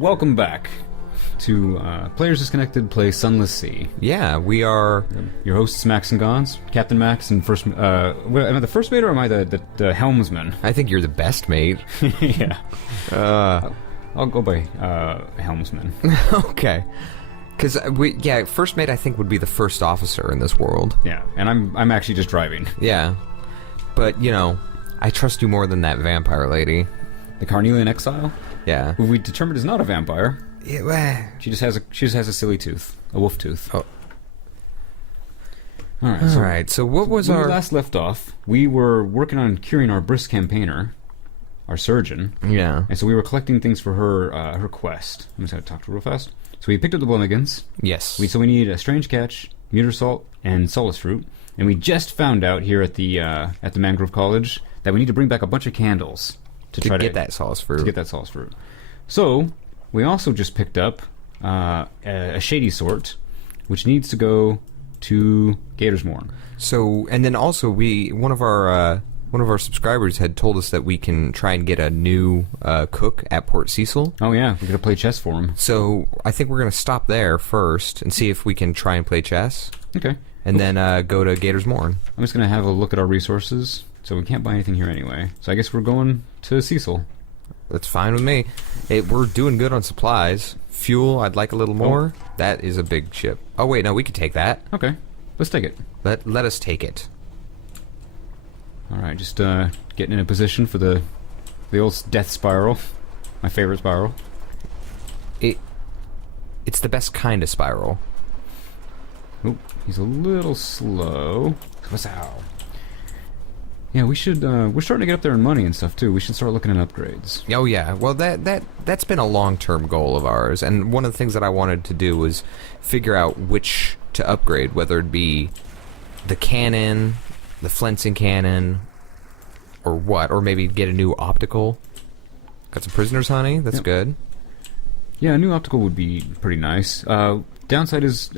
welcome back to Players Disconnected play Sunless Sea. Yeah, we are... Your hosts, Max and Gons. Captain Max and first... am I the first mate or am I the helmsman? I think you're the best mate. Yeah. I'll go by helmsman. Okay. Because, first mate I think would be the first officer in this world. Yeah, and I'm actually just driving. Yeah. But, you know, I trust you more than that vampire lady. The Carnelian Exile? Yeah. Who we determined is not a vampire. Yeah, She just has a silly tooth. A wolf tooth. Oh. Alright, so what was when our... we last left off, we were working on curing our brisk campaigner, our surgeon. Yeah. And so we were collecting things for her quest. I'm just going to talk to her real fast. So we picked up the Blummigans. Yes. So we need a strange catch, muter salt, and solace fruit. And we just found out here at the Mangrove College that we need to bring back a bunch of candles to try to get that solace fruit. To get that solace fruit. So we also just picked up a shady sort, which needs to go to Gatorsmore. So, and then also one of our subscribers had told us that we can try and get a new cook at Port Cecil. Oh yeah, we're gonna play chess for him. So I think we're gonna stop there first and see if we can try and play chess. Okay. And then go to Gatorsmore. I'm just gonna have a look at our resources. So we can't buy anything here anyway. So I guess we're going to Cecil. That's fine with me. We're doing good on supplies. Fuel, I'd like a little more. Oh. That is a big ship. Oh wait, no, we could take that. Okay, let's take it. Let us take it. Alright, just getting in a position for the old death spiral. My favorite spiral. It's the best kind of spiral. Oh, he's a little slow. Ow. Yeah, we should, we're starting to get up there in money and stuff, too. We should start looking at upgrades. Oh, yeah. Well, that's been a long-term goal of ours, and one of the things that I wanted to do was figure out which to upgrade, whether it be the cannon, the flensing cannon, or what, or maybe get a new optical. Got some prisoners, honey. That's good. Yeah, a new optical would be pretty nice. Downside is...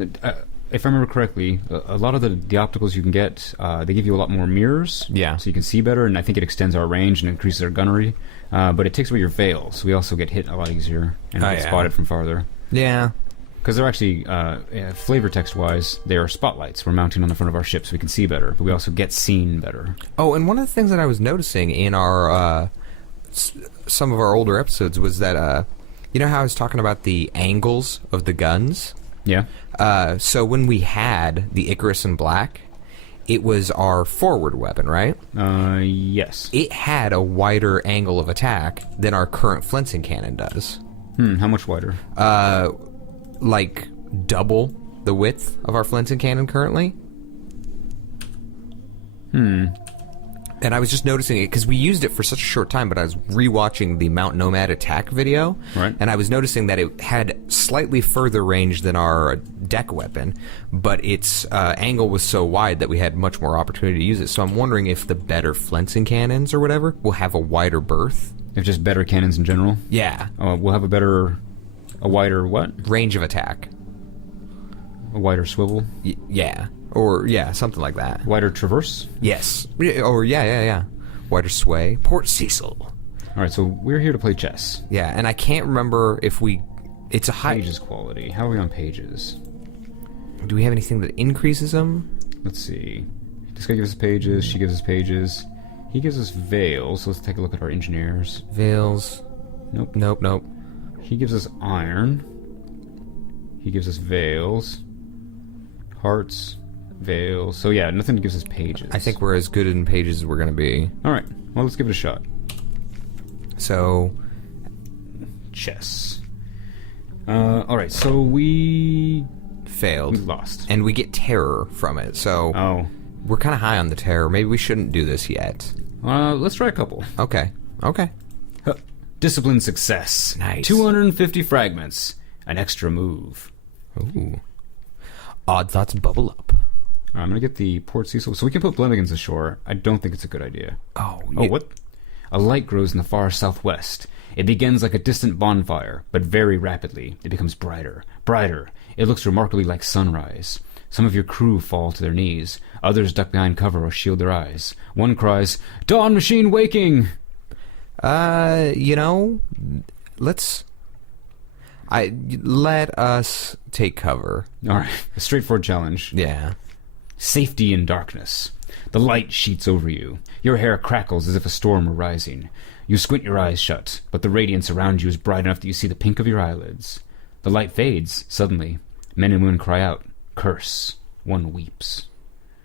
if I remember correctly, a lot of the opticals you can get, they give you a lot more mirrors. Yeah. So you can see better, and I think it extends our range and increases our gunnery. But it takes away your veil, so we also get hit a lot easier and get spotted from farther. Yeah. Because they're actually, flavor text-wise, they are spotlights we're mounting on the front of our ship so we can see better, but we also get seen better. Oh, and one of the things that I was noticing in our, some of our older episodes was that, you know how I was talking about the angles of the guns? Yeah. So when we had the Icarus in black, it was our forward weapon, right? Yes. It had a wider angle of attack than our current flensing cannon does. How much wider? Like double the width of our flensing cannon currently. And I was just noticing it because we used it for such a short time, but I was rewatching the Mount Nomad attack video, right? And I was noticing that it had slightly further range than our deck weapon, but its angle was so wide that we had much more opportunity to use it. So I'm wondering if the better flensing cannons or whatever will have a wider berth. If just better cannons in general? Yeah. We'll have a wider what? Range of attack. A wider swivel? Yeah. Or, yeah, something like that. Wider traverse? Yes. Or, yeah. Wider sway. Port Cecil. Alright, so we're here to play chess. Yeah, and I can't remember if we... It's a high... Pages quality. How are we on pages? Do we have anything that increases them? Let's see. This guy gives us pages, she gives us pages. He gives us veils, so let's take a look at our engineers. Veils. Nope. He gives us iron. He gives us veils. Hearts. Veils. So yeah, nothing gives us pages. I think we're as good in pages as we're going to be. Alright, well let's give it a shot. So... Chess. Alright, so we... Failed. We lost. And we get terror from it, so... Oh. We're kind of high on the terror. Maybe we shouldn't do this yet. Let's try a couple. Okay. Discipline success. Nice. 250 fragments. An extra move. Ooh. Odd thoughts bubble up. I'm going to get the Port Cecil. So we can put Blummigans ashore. I don't think it's a good idea. Oh, what? A light grows in the far southwest. It begins like a distant bonfire, but very rapidly. It becomes brighter. It looks remarkably like sunrise. Some of your crew fall to their knees. Others duck behind cover or shield their eyes. One cries, "Dawn machine waking!" You know, let's Let us take cover. All right, a straightforward challenge. Yeah. Safety in darkness. The light sheets over you. Your hair crackles as if a storm were rising. You squint your eyes shut, but the radiance around you is bright enough that you see the pink of your eyelids. The light fades. Suddenly, men and women cry out, curse. One weeps.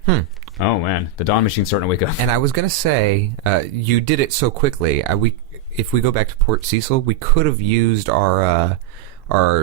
Oh, man. The dawn machine's starting to wake up. And I was going to say, you did it so quickly. If we go back to Port Cecil, we could have used our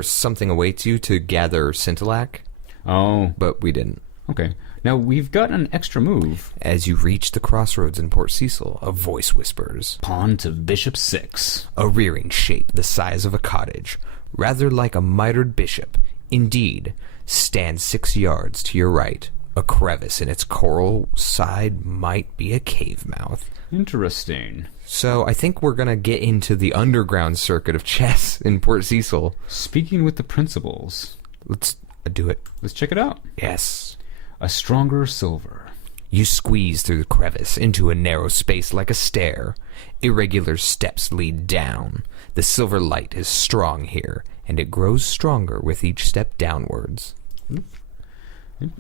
Something Awaits You to gather Scintillac. Oh. But we didn't. Okay. Now, we've got an extra move. As you reach the crossroads in Port Cecil, a voice whispers, Pawn to Bishop 6. a rearing shape the size of a cottage, rather like a mitred bishop. Indeed, stands 6 yards to your right. A crevice in its coral side might be a cave mouth. Interesting. So I think we're going to get into the underground circuit of chess in Port Cecil. Speaking with the principals. Let's do it. Let's check it out. Yes. A stronger silver. You squeeze through the crevice into a narrow space like a stair. Irregular steps lead down. The silver light is strong here, and it grows stronger with each step downwards.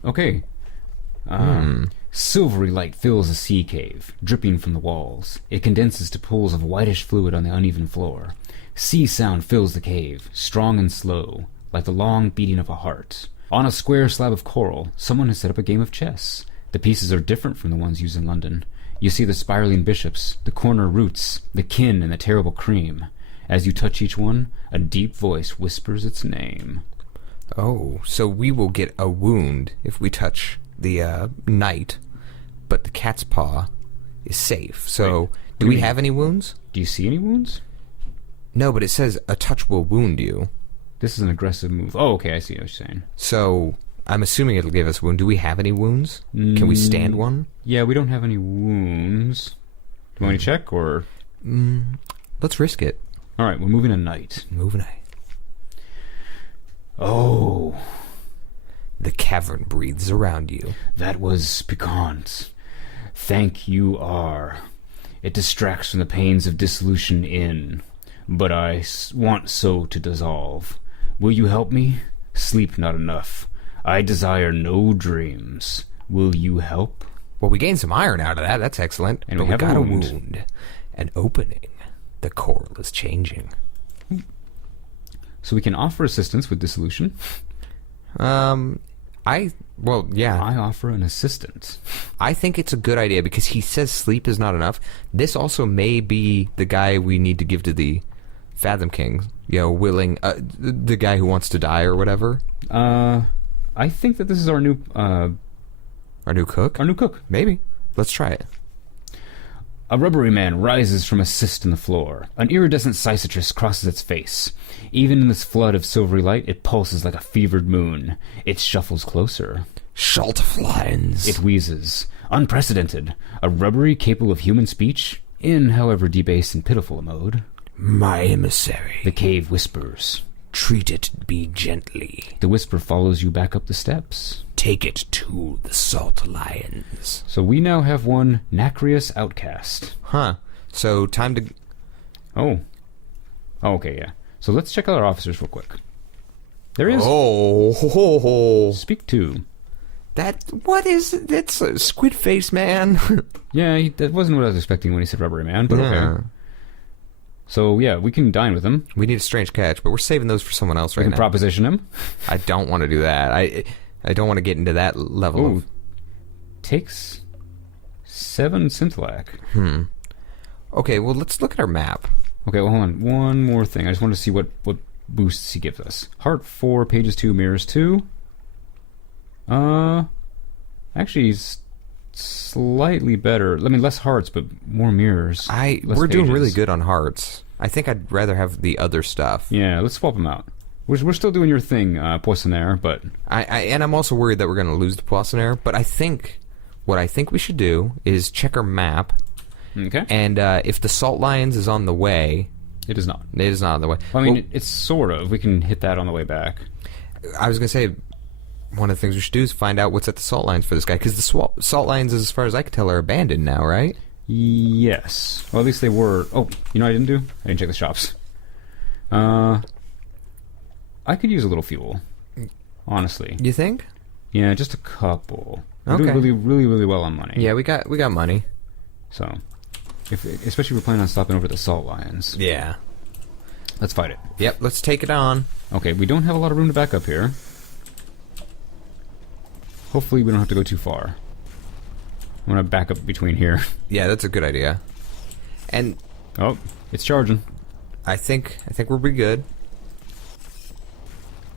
Okay. Silvery light fills a sea cave, dripping from the walls. It condenses to pools of whitish fluid on the uneven floor. Sea sound fills the cave, strong and slow, like the long beating of a heart. On a square slab of coral, someone has set up a game of chess. The pieces are different from the ones used in London. You see the spiraling bishops, the corner roots, the kin, and the terrible cream. As you touch each one, a deep voice whispers its name. Oh, so we will get a wound if we touch the knight, but the cat's paw is safe. So, Wait, do we have any wounds? Do you see any wounds? No, but it says a touch will wound you. This is an aggressive move. Oh, okay, I see what you're saying. So, I'm assuming it'll give us a wound. Do we have any wounds? Can we stand one? Yeah, we don't have any wounds. Do you want me to check, or...? Let's risk it. All right, we're moving a knight. Move knight. Oh, The cavern breathes around you. that was piquant. Thank you are. It distracts from the pains of dissolution in, but I want so to dissolve. Will you help me? Sleep not enough. I desire no dreams. Will you help? Well, we gained some iron out of that. That's excellent. And but we have a got wound. An opening. The coral is changing. So we can offer assistance with dissolution. I offer an assistant. I think it's a good idea because he says sleep is not enough. This also may be the guy we need to give to the Fathom King. Willing, the guy who wants to die or whatever. I think that this is our new cook? Our new cook. Maybe. Let's try it. A rubbery man rises from a cyst in the floor. An iridescent cicatrice crosses its face. Even in this flood of silvery light, it pulses like a fevered moon. It shuffles closer. Schulteflines. It wheezes. Unprecedented. A rubbery capable of human speech, in however debased and pitiful a mode. My emissary. The cave whispers. Treat it me gently. The whisper follows you back up the steps. Take it to the Salt Lions. So we now have one Nacreous Outcast. Huh. So time to... Oh, okay, yeah. So let's check out our officers real quick. There is... Oh. Speak to. What is... That's a squid face, man. Yeah, that wasn't what I was expecting when he said rubbery man, but okay. So, yeah, we can dine with him. We need a strange catch, but we're saving those for someone else right now. We can proposition him. I don't want to do that. I don't want to get into that level. Ooh. Takes 7 Scintillac. Okay, well, let's look at our map. Okay, well, hold on. One more thing. I just want to see what boosts he gives us. Heart 4, pages 2, mirrors 2. Actually, he's slightly better. I mean, less hearts, but more mirrors. We're doing really good on hearts. I think I'd rather have the other stuff. Yeah, let's swap them out. We're still doing your thing, Poissonnaire, but... And I'm also worried that we're going to lose the Poissonnaire, but what I think we should do is check our map. Okay. And if the Salt Lions is on the way... It is not. It is not on the way. Well, I mean, it's sort of. We can hit that on the way back. I was going to say, one of the things we should do is find out what's at the Salt Lions for this guy, because the Salt Lions, as far as I can tell, are abandoned now, right? Yes. Well, at least they were... Oh, you know what I didn't do? I didn't check the shops. I could use a little fuel, honestly. You think? Yeah, just a couple. We're Okay. doing really, really, really well on money. Yeah, we got money. So, especially if we're planning on stopping over the Salt Lions. Yeah. Let's fight it. Yep, let's take it on. Okay, we don't have a lot of room to back up here. Hopefully we don't have to go too far. I'm going to back up between here. Yeah, that's a good idea. And Oh, it's charging. I think we'll be good.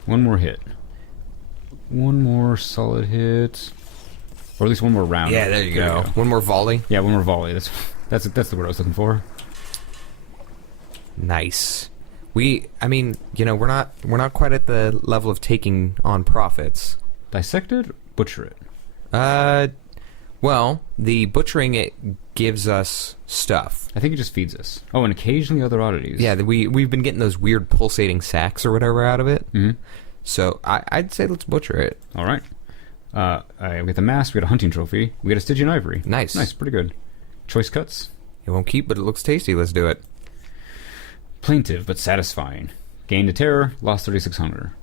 One more hit. One more solid hit. Or at least one more round. Yeah, there you go. One more volley. Yeah, one more volley. That's the word I was looking for. Nice. I mean, you know, we're not quite at the level of taking on profits. Dissect it, butcher it. Well, the butchering it gives us stuff. I think it just feeds us. Oh, and occasionally other oddities. Yeah, we've been getting those weird pulsating sacks or whatever out of it. Mm-hmm. So I'd say let's butcher it. All right. We got the mask. We got a hunting trophy. We got a Stygian ivory. Nice. Nice, pretty good. Choice cuts. It won't keep, but it looks tasty. Let's do it. Plaintive but satisfying. Gained a terror. Lost 36 hunger.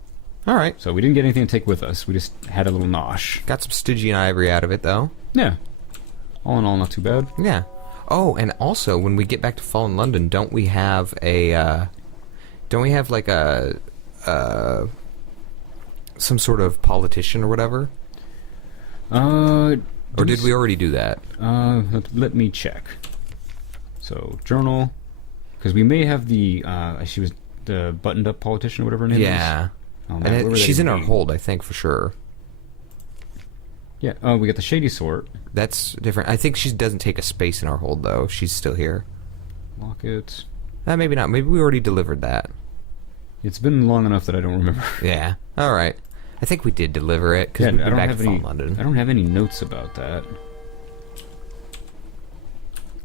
All right. So we didn't get anything to take with us. We just had a little nosh. Got some Stygian ivory out of it, though. Yeah. All in all, not too bad. Yeah. Oh, and also, when we get back to Fallen London, don't we have like a some sort of politician or whatever? Or did we already do that? Let me check. So, journal. Because we may have she was the buttoned-up politician or whatever her name is. Yeah. Oh, man, And where she's in would our they be? hold, I think, for sure. Yeah, we got the Shady Sort. That's different. I think she doesn't take a space in our hold, though. She's still here. Locket. Maybe not. Maybe we already delivered that. It's been long enough that I don't remember. Yeah. All right. I think we did deliver it, because Yeah, we've I been don't back have to any. Fallen London. I don't have any notes about that.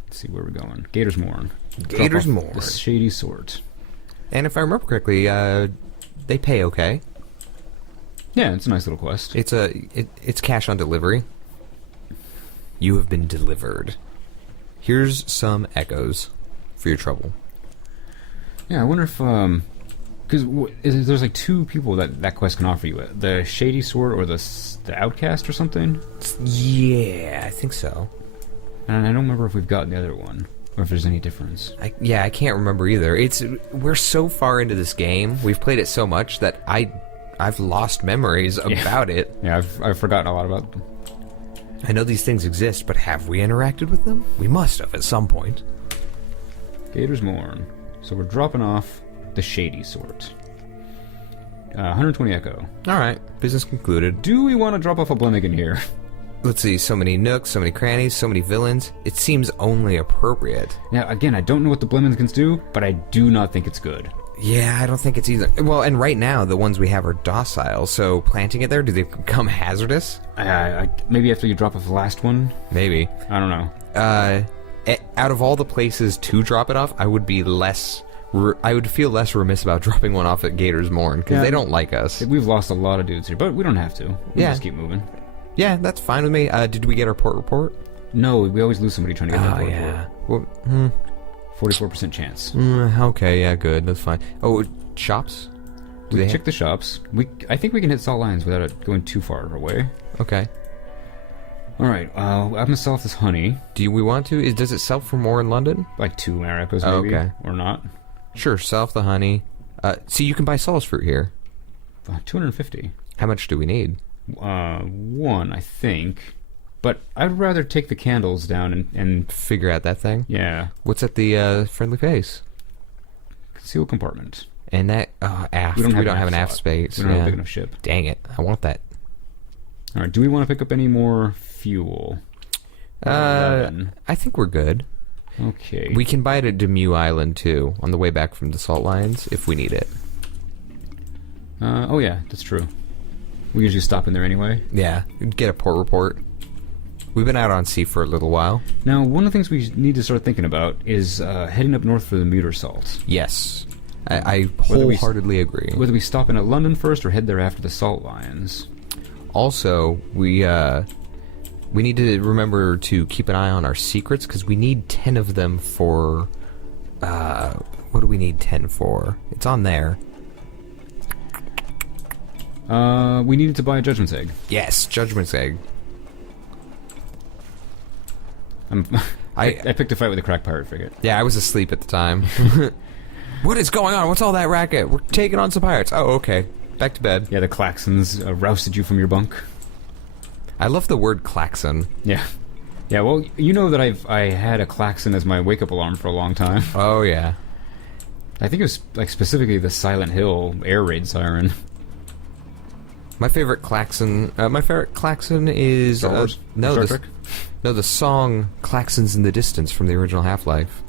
Let's see where we're going. Gator's Mourn. Gator's Drop off Mourn. The Shady Sort. And if I remember correctly, they pay okay. Yeah, it's a nice little quest. It's cash on delivery. You have been delivered. Here's some echoes for your trouble. Yeah, I wonder if because there's like two people that quest can offer you it: the Shady Sort or the Outcast or something. Yeah, I think so. And I don't remember if we've gotten the other one or if there's any difference. I can't remember either. We're so far into this game. We've played it so much that I've lost memories about it. Yeah, I've forgotten a lot about them. I know these things exist, but have we interacted with them? We must have at some point. Gator's Mourn. So we're dropping off the Shady Sort. 120 echo. All right, business concluded. Do we want to drop off a Blemmigan here? Let's see, so many nooks, so many crannies, so many villains. It seems only appropriate. Now, again, I don't know what the Blemmigans do, but I do not think it's good. Yeah, I don't think it's either. Well, and right now, the ones we have are docile, so planting it there, do they become hazardous? Maybe after you drop off the last one? Maybe. I don't know. Out of all the places to drop it off, I would be I would feel less remiss about dropping one off at Gator's Mourn, because they don't like us. We've lost a lot of dudes here, but we don't have to. We just keep moving. Yeah, that's fine with me. Did we get our port report? No, we always lose somebody trying to get that port report. Well, 44% chance. Okay, yeah, good. That's fine. Oh, shops? We check the shops. I think we can hit Salt Lions without it going too far away. Okay. Alright, I'm going to sell off this honey. Do we want to? Does it sell for more in London? Like 2 Maracos, maybe. Okay. Or not. Sure, sell off the honey. See, you can buy solace fruit here. 250. How much do we need? 1, I think. But I'd rather take the candles down and figure out that thing? Yeah. What's at the friendly face? Concealed compartment. And that, aft. We don't have an aft space. We don't have a big enough ship. Dang it. I want that. Alright, do we want to pick up any more fuel? I think we're good. Okay. We can buy it at Demuth Island, too, on the way back from the Salt Lions, if we need it. Oh yeah, that's true. We usually stop in there anyway. Yeah, get a port report. We've been out on sea for a little while. Now, one of the things we need to start thinking about is heading up north for the Muter Salt. Yes. I wholeheartedly agree. Whether we stop in at London first or head there after the Salt Lions. Also, we need to remember to keep an eye on our secrets, because we need 10 of them for... what do we need 10 for? It's on there. We needed to buy a Judgment's Egg. Yes, Judgment's Egg. I picked a fight with a crack pirate frigate. Yeah, I was asleep at the time. What is going on? What's all that racket? We're taking on some pirates. Oh, okay. Back to bed. Yeah, the klaxons rousted you from your bunk. I love the word klaxon. Yeah. Yeah, well, you know that I had a klaxon as my wake-up alarm for a long time. Oh, yeah. I think it was, like, specifically the Silent Hill air raid siren. My favorite klaxon is... Star Wars? No, Star Trek? No, the song "Klaxons in the Distance" from the original Half-Life.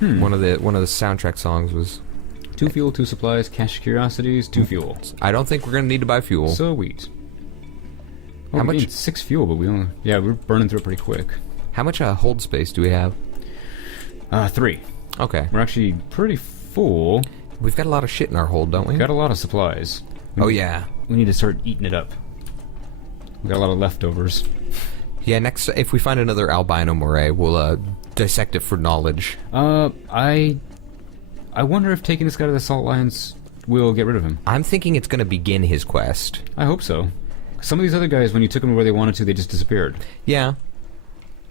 One of the soundtrack songs was 2 fuel, 2 supplies, cache curiosities, 2 fuel. I don't think we're gonna need to buy fuel. Sweet. Oh, How we much? need 6 fuel, but we're burning through it pretty quick. How much hold space do we have? 3. Okay, We're actually pretty full. we've got a lot of shit in our hold, don't we? Got a lot of supplies. Yeah. We need to start eating it up. We got a lot of leftovers. Yeah. Next, if we find another albino moray, we'll dissect it for knowledge. I wonder if taking this guy to the salt lines will get rid of him. I'm thinking it's gonna begin his quest. I hope so. Some of these other guys, when you took them where they wanted to, they just disappeared. Yeah.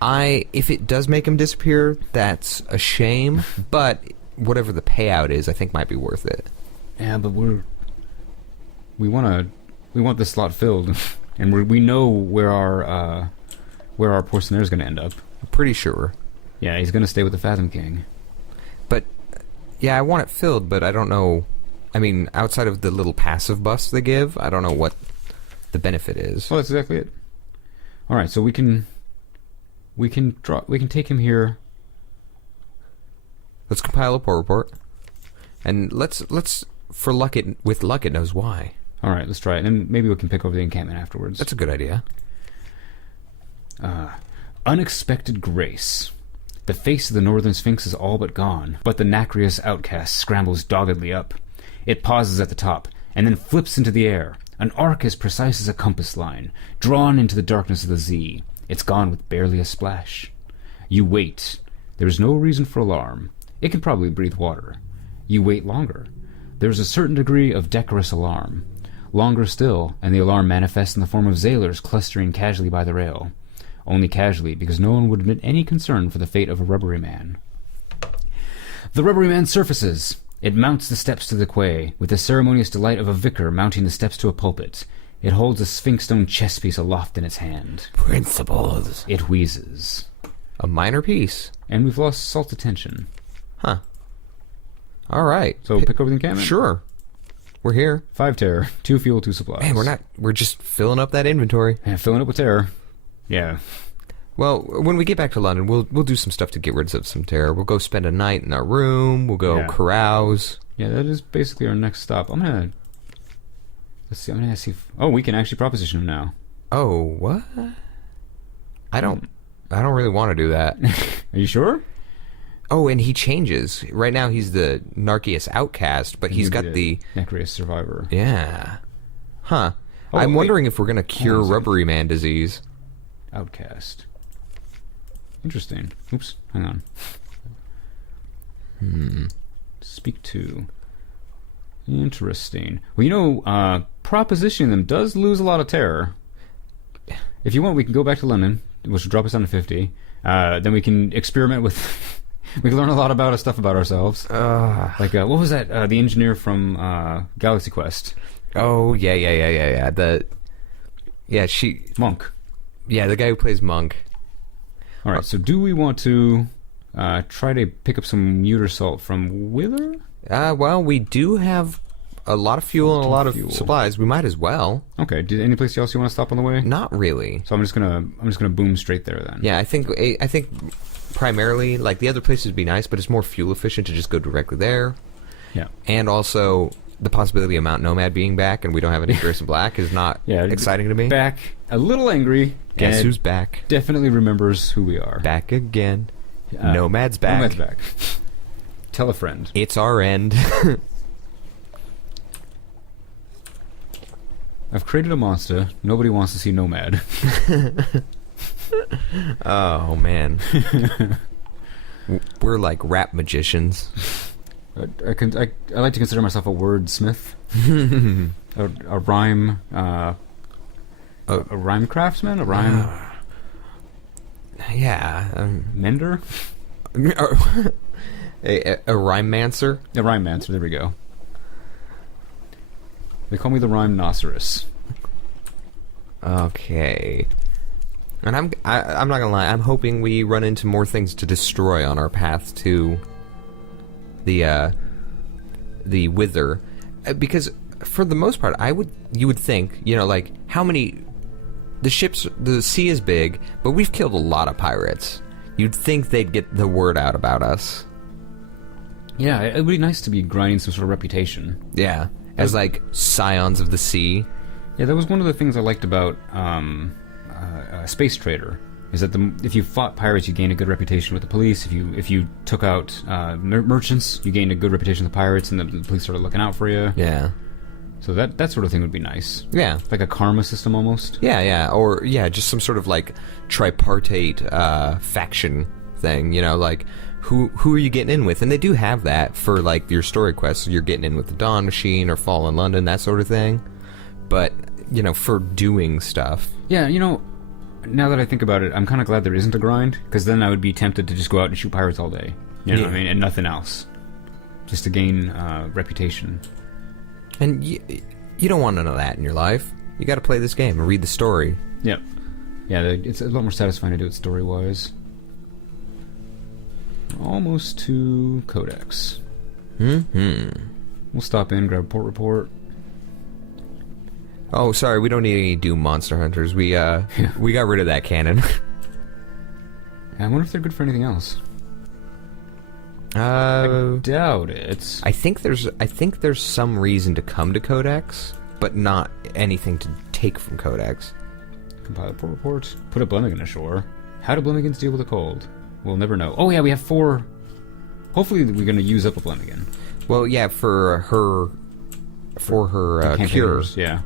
If it does make him disappear, that's a shame. But whatever the payout is, I think might be worth it. Yeah, but we want this slot filled, and we know where our Portionnaire is going to end up. Pretty sure. Yeah, he's going to stay with the Fathom King. But yeah, I want it filled, but I don't know. I mean, outside of the little passive buffs they give, I don't know what the benefit is. Well, that's exactly it. All right, so we can take him here. Let's compile a port report, and let's for luck with luck it knows why. All right, let's try it, and maybe we can pick over the encampment afterwards. That's a good idea. Unexpected grace. The face of the Northern Sphinx is all but gone, but the Nacreous Outcast scrambles doggedly up. It pauses at the top, and then flips into the air. An arc as precise as a compass line, drawn into the darkness of the Z. It's gone with barely a splash. You wait. There is no reason for alarm. It can probably breathe water. You wait longer. There is a certain degree of decorous alarm. Longer still, and the alarm manifests in the form of sailors clustering casually by the rail. Only casually, because no one would admit any concern for the fate of a rubbery man. The rubbery man surfaces. It mounts the steps to the quay, with the ceremonious delight of a vicar mounting the steps to a pulpit. It holds a sphinx-stone chess piece aloft in its hand. Principles. It wheezes. A minor piece. And we've lost salt attention. Huh. All right. So pick over the encampment? Sure. We're here. 5 terror, 2 fuel, 2 supplies. Man, we're just filling up that inventory. Yeah, filling up with terror. Yeah. Well, when we get back to London, we'll do some stuff to get rid of some terror. We'll go spend a night in our room. We'll go carouse. Yeah, that is basically our next stop. Let's see. I'm gonna see. We can actually proposition him now. Oh, what? I don't really want to do that. Are you sure? Oh, and he changes. Right now he's the Nacreous Outcast, but he's got the Nacreous Survivor. Yeah. Huh. I'm wondering if we're gonna cure Rubbery Man disease. Outcast. Interesting. Oops. Hang on. Speak to. Interesting. Well, propositioning them does lose a lot of terror. If you want, we can go back to London, which will drop us down to 50. Then we can experiment with... we can learn a lot about stuff about ourselves. Like, what was that? The engineer from Galaxy Quest. Oh, yeah. Monk. Yeah, the guy who plays Monk. All right, so do we want to try to pick up some Muter salt from Wither? Well, we do have a lot of fuel and a lot of supplies. We might as well. Okay. Any place else you want to stop on the way? Not really. So I'm just gonna boom straight there then. Yeah, I think primarily, like, the other places would be nice, but it's more fuel efficient to just go directly there. Yeah. And also, the possibility of Mount Nomad being back and we don't have any Fierce and Black is not exciting to me. Back, a little angry. Guess who's back? Definitely remembers who we are. Back again. Nomad's back. Nomad's back. Tell a friend. It's our end. I've created a monster. Nobody wants to see Nomad. Oh, man. We're like rap magicians. I like to consider myself a wordsmith, a rhyme, a rhyme craftsman, a rhyme mender, a rhyme-mancer. A rhyme mancer. There we go. They call me the rhyme-noceros. Okay. And I'm not gonna lie, I'm hoping we run into more things to destroy on our path to the Wither. Because for the most part, you would think, like, how many... The sea is big, but we've killed a lot of pirates. You'd think they'd get the word out about us. Yeah, it would be nice to be grinding some sort of reputation. Yeah, as like scions of the sea. Yeah, that was one of the things I liked about Space Trader, is that if you fought pirates, you gained a good reputation with the police. If you took out merchants, you gained a good reputation with the pirates, and the police started looking out for you. Yeah. So that sort of thing would be nice. Yeah. Like a karma system almost. Yeah, or just some sort of like tripartite faction thing, like who are you getting in with? And they do have that for like your story quests. You're getting in with the Dawn Machine or Fallen London, that sort of thing. But, for doing stuff. Yeah, now that I think about it, I'm kind of glad there isn't a grind, because then I would be tempted to just go out and shoot pirates all day. You know what I mean? And nothing else. Just to gain reputation. And you don't want none of that in your life. You got to play this game and read the story. Yep. Yeah, it's a lot more satisfying to do it story-wise. Almost to Codex. Mm-hmm. We'll stop in, grab a port report. Oh, sorry, we don't need any Doom Monster Hunters. We got rid of that cannon. I wonder if they're good for anything else. I doubt it. I think there's some reason to come to Codex, but not anything to take from Codex. Compile a port report. Put a Blemmigan ashore. How do Blemmigans deal with the cold? We'll never know. Oh yeah, we have 4. Hopefully we're going to use up a Blemmigan. Well, yeah, for her cure. Yeah.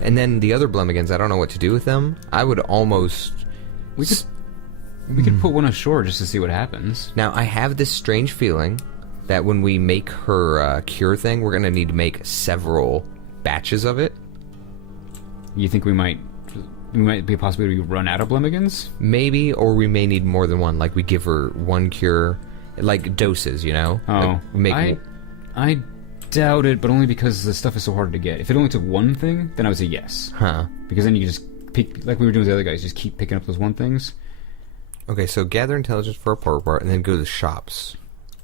And then the other Blemmigans, I don't know what to do with them. I would almost... We could put one ashore just to see what happens. Now, I have this strange feeling that when we make her cure thing, we're going to need to make several batches of it. You think we might be a possibility we run out of Blemmigans? Maybe, or we may need more than one. Like, we give her one cure, like doses, Oh. Like, I doubt it, but only because the stuff is so hard to get. If it only took one thing, then I would say yes. Huh. Because then you just pick, like we were doing with the other guys, just keep picking up those one things. Okay, so gather intelligence for a port report, and then go to the shops.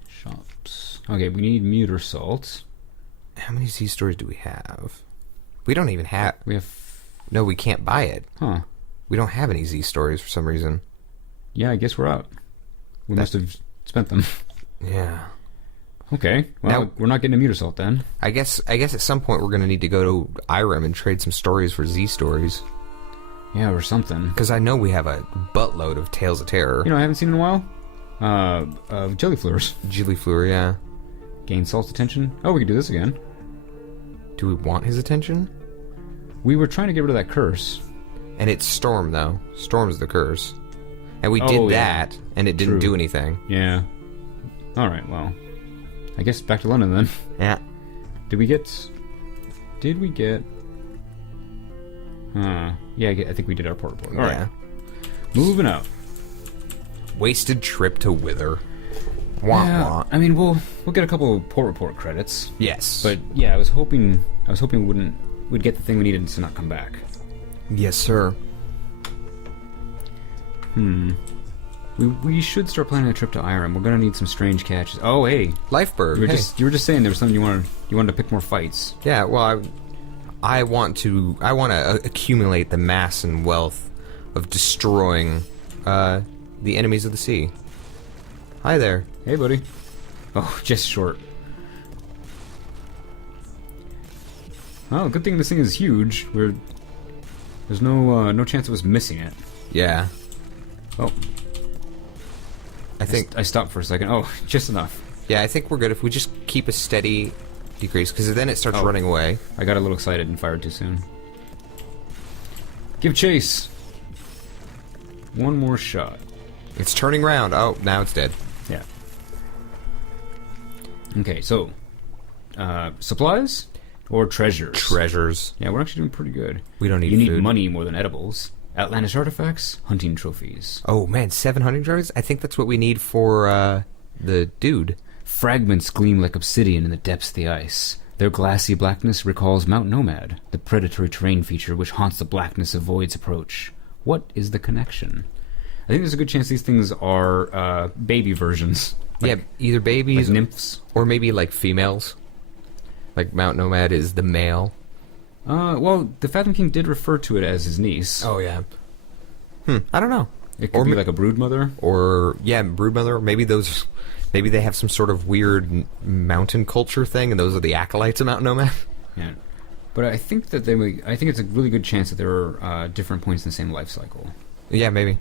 Shops. Okay, we need muter salt. How many Z stories do we have? We don't even have... We have... No, we can't buy it. Huh. We don't have any Z stories for some reason. Yeah, I guess we're out. We must have spent them. Yeah. Okay, well, now, we're not getting a muter salt then. I guess at some point we're going to need to go to Irem and trade some stories for Z stories. Yeah, or something. Because I know we have a buttload of Tales of Terror. I haven't seen in a while. Jellyfleurs. Jellyfleur, yeah. Gain Salt's attention. Oh, we could do this again. Do we want his attention? We were trying to get rid of that curse. And it's Storm, though. Storm's the curse. And we did that, and it didn't do anything. Yeah. Alright, well. I guess back to London, then. Yeah. Did we get... Yeah, I think we did our port report. Alright. Yeah. Moving up. Wasted trip to Wither. Wah. I mean, we'll get a couple of port report credits. Yes. But yeah, I was hoping we'd get the thing we needed to not come back. Yes, sir. We should start planning a trip to Irem. We're gonna need some strange catches. Oh, hey, Lifeberg. You were just saying there was something you wanted to pick more fights. Yeah. Well, I want to accumulate the mass and wealth of destroying the enemies of the sea. Hi there. Hey, buddy. Oh, just short. Oh, good thing this thing is huge. There's no chance of us missing it. Yeah. Oh. I think I stopped for a second. Oh, just enough. Yeah, I think we're good if we just keep a steady decrease, because then it starts running away. I got a little excited and fired too soon. Give chase. One more shot. It's turning round. Oh, now it's dead. Yeah. Okay, so supplies or treasures? Treasures. Yeah, we're actually doing pretty good. We don't need You need food. money more than edibles. Outlandish artifacts, hunting trophies. Oh, man, 700 drugs? I think that's what we need for the dude. Fragments gleam like obsidian in the depths of the ice. Their glassy blackness recalls Mount Nomad, the predatory terrain feature which haunts the blackness of Void's approach. What is the connection? I think there's a good chance these things are baby versions. Yeah, either babies Like nymphs. or maybe like females. Like Mount Nomad is the male. Well, the Phantom King did refer to it as his niece. Oh, yeah. I don't know. It could be like a broodmother. Or, yeah, broodmother. Maybe they have some sort of weird mountain culture thing, and those are the acolytes of Mount Nomad. Yeah. But I think that I think it's a really good chance that there are different points in the same life cycle. Yeah, maybe.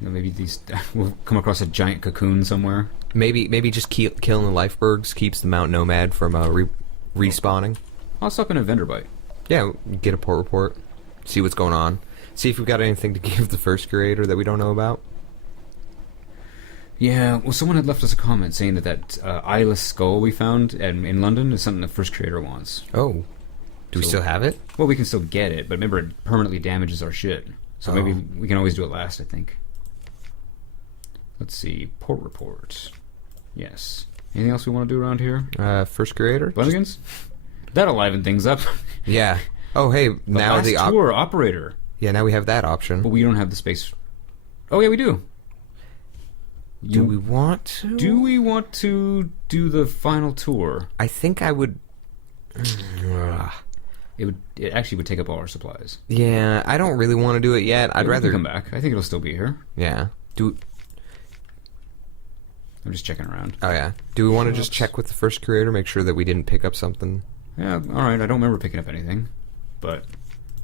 You know, maybe these we'll come across a giant cocoon somewhere. Maybe just killing the lifebergs keeps the Mount Nomad from respawning. I'll stop in a vendor bite. Yeah, get a port report, see what's going on, see if we've got anything to give the first curator that we don't know about. Yeah, well, someone had left us a comment saying that eyeless skull we found in London is something the first creator wants. Oh. Do we still have it? Well, we can still get it, but remember, it permanently damages our shit. So maybe we can always do it last, I think. Let's see. Port report. Yes. Anything else we want to do around here? First curator? Blendigans? That'll liven things up. Yeah. Oh, hey, now last the tour operator. Yeah, now we have that option. But we don't have the space. Oh, yeah, we do. Do we want to? Do we want to do the final tour? I think I would. It actually would take up all our supplies. Yeah, I don't really want to do it yet. I'd rather come back. I think it'll still be here. Yeah. I'm just checking around. Oh yeah. Do we want to just check with the first curator, make sure that we didn't pick up something? Yeah. All right. I don't remember picking up anything, but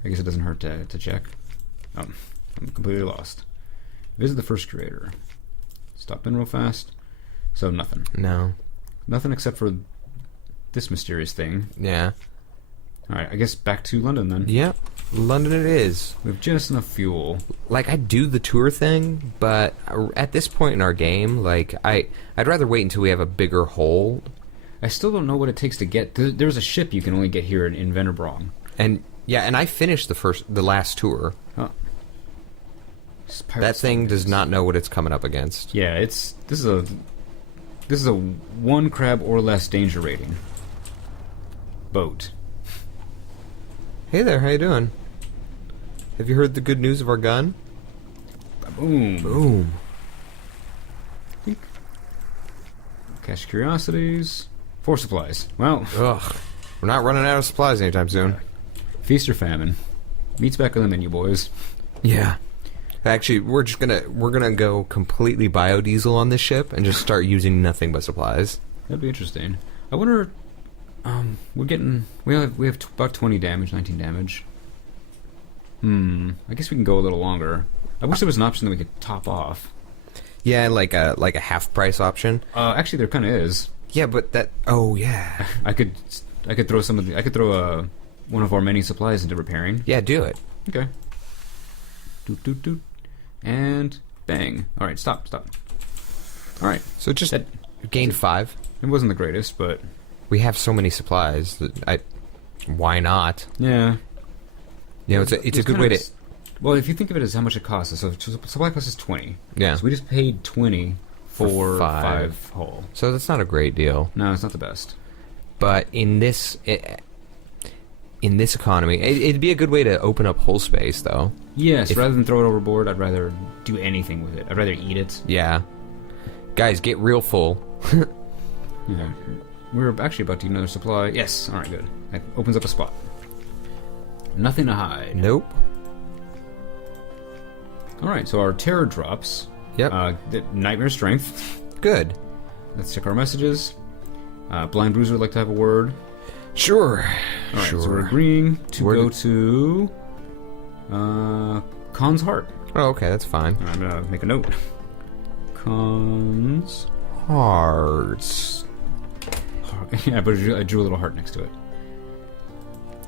I guess it doesn't hurt to check. I'm completely lost. Visit the first curator. Stopped in real fast. So nothing. No. Nothing except for this mysterious thing. Yeah. Alright, I guess back to London then. Yep. London it is. We have just enough fuel. Like, I do the tour thing, but at this point in our game, like, I'd rather wait until we have a bigger hold. I still don't know what it takes to get... There's a ship you can only get here in Vennerbrong. And, yeah, and I finished the last tour. Oh. That thing does not know what it's coming up against. Yeah, this is a 1 crab or less danger rating boat. Hey there, how you doing? Have you heard the good news of our gun? Boom. Boom. Cache curiosities. 4 supplies. Well. Ugh. We're not running out of supplies anytime soon. Feast or famine. Meat's back on the menu, boys. Yeah. Actually, we're gonna go completely biodiesel on this ship and just start using nothing but supplies. That'd be interesting. I wonder. We have about 20 damage, 19 damage. I guess we can go a little longer. I wish there was an option that we could top off. Yeah, like a half price option. Actually, there kind of is. Yeah, but that. Oh yeah. I could throw one of our many supplies into repairing. Yeah, do it. Okay. Doot doot doot. And bang. Alright, stop. Alright. So just gained 5. It wasn't the greatest, but we have so many supplies that why not? Yeah. You know, it's a good way to. Well, if you think of it as how much it costs, so supply cost is 20. Yeah. So we just paid 20 for 5 hull. So that's not a great deal. No, it's not the best. But in this economy, it'd be a good way to open up hull space, though. Yes, rather than throw it overboard, I'd rather do anything with it. I'd rather eat it. Yeah. Guys, get real full. Yeah. We're actually about to eat another supply. Yes, alright, good. That opens up a spot. Nothing to hide. Nope. Alright, so our terror drops. Yep. The nightmare strength. Good. Let's check our messages. Blind Bruiser would like to have a word. Sure. Alright, so we're agreeing to go to Khan's Heart. Oh, okay, that's fine. I'm gonna make a note. Khan's Hearts. Yeah, but I drew a little heart next to it.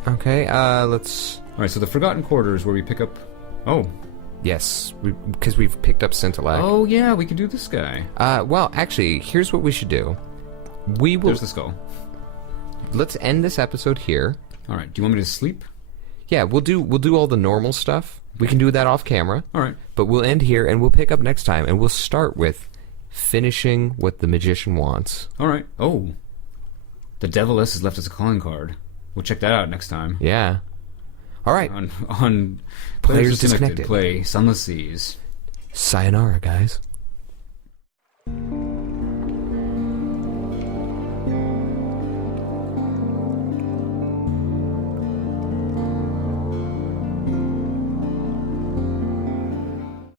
Okay, let's... Alright, so the Forgotten Quarters where we pick up... Oh. Yes, because we've picked up Scintillac. Oh, yeah, we can do this guy. Well, actually, here's what we should do. We will... There's the skull. Let's end this episode here. All right, do you want me to sleep? Yeah, we'll do all the normal stuff. We can do that off camera. All right. But we'll end here, and we'll pick up next time, and we'll start with finishing what the magician wants. All right. Oh. The Deviless has left us a calling card. We'll check that out next time. Yeah. All right. On Players Disconnected. Play Sunless Seas. Sayonara, guys.